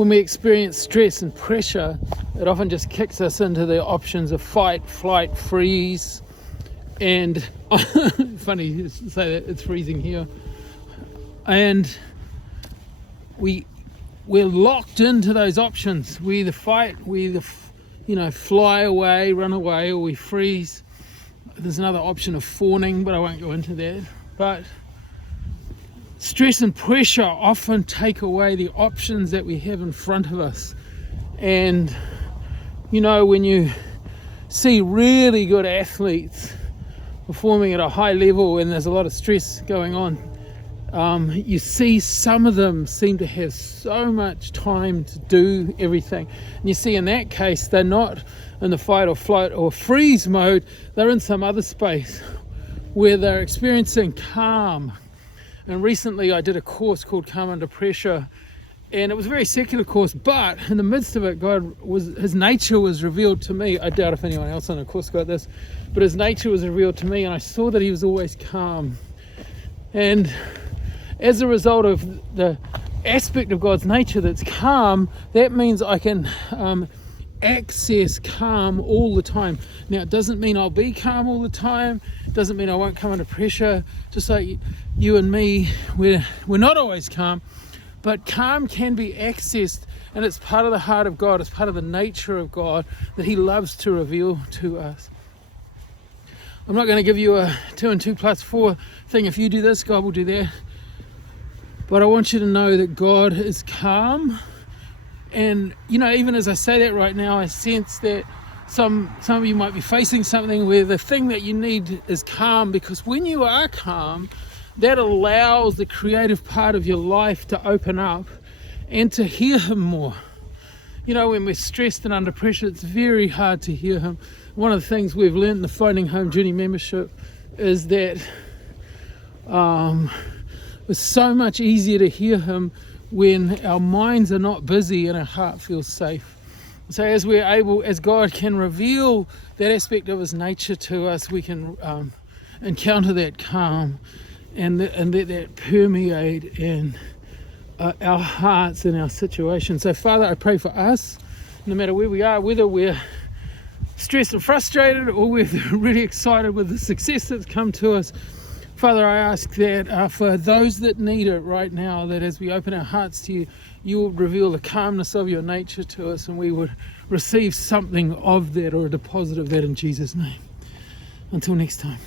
when we experience stress and pressure, it often just kicks us into the options of fight, flight, freeze. And funny to say that it's freezing here. And we're locked into those options. We either fight, we either fly away, run away, or we freeze. There's another option of fawning, but I won't go into that. But stress and pressure often take away the options that we have in front of us. And when you see really good athletes performing at a high level and there's a lot of stress going on, you see some of them seem to have so much time to do everything. And you see in that case, they're not in the fight or flight or freeze mode, they're in some other space where they're experiencing calm. And recently I did a course called Calm Under Pressure, and it was a very secular course, but in the midst of it, his nature was revealed to me. I doubt if anyone else on the course got this, but his nature was revealed to me, and I saw that he was always calm. And as a result of the aspect of God's nature that's calm, that means I can access calm all the time. Now, it doesn't mean I'll be calm all the time. It doesn't mean I won't come under pressure. Just like you and me, we're not always calm, but calm can be accessed, and it's part of the heart of God. It's part of the nature of God that He loves to reveal to us. I'm not going to give you a 2 and 2 plus 4 thing. If you do this, God will do that. But I want you to know that God is calm. And, even as I say that right now, I sense that some of you might be facing something where the thing that you need is calm, because when you are calm, that allows the creative part of your life to open up and to hear Him more. When we're stressed and under pressure, it's very hard to hear Him. One of the things we've learned in the Finding Home Journey membership is that it's so much easier to hear Him when our minds are not busy and our heart feels safe. So as God can reveal that aspect of His nature to us, we can encounter that calm and let that permeate in our hearts and our situation. So Father, I pray for us, no matter where we are, whether we're stressed and frustrated or we're really excited with the success that's come to us. Father, I ask that for those that need it right now, that as we open our hearts to You, You would reveal the calmness of Your nature to us, and we would receive something of that, or a deposit of that, in Jesus' name. Until next time.